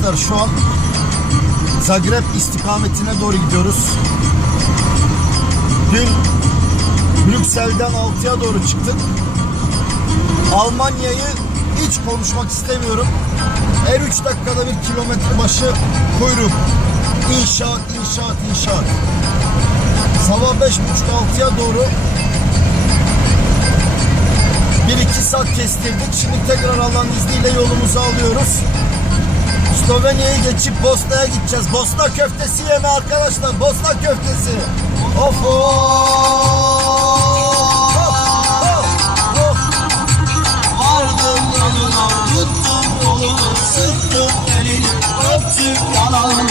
arkadaşlar şu an Zagreb istikametine doğru gidiyoruz. Dün Brüksel'den 6'ya doğru çıktık. Almanya'yı hiç konuşmak istemiyorum. Her 3 dakikada bir kilometre başı kuyruk. İnşaat, inşaat, inşaat. Sabah 5.30-6'ya doğru bir iki saat kestirdik. Şimdi tekrar Allah'ın izniyle yolumuzu alıyoruz. Slovenya'ya geçip Bosna'ya gideceğiz. Bosna köftesi yeme arkadaşlar. Bosna köftesi. Of. Vardım yanına, tuttum kolunu, sıktım elini, öptüm yanağını.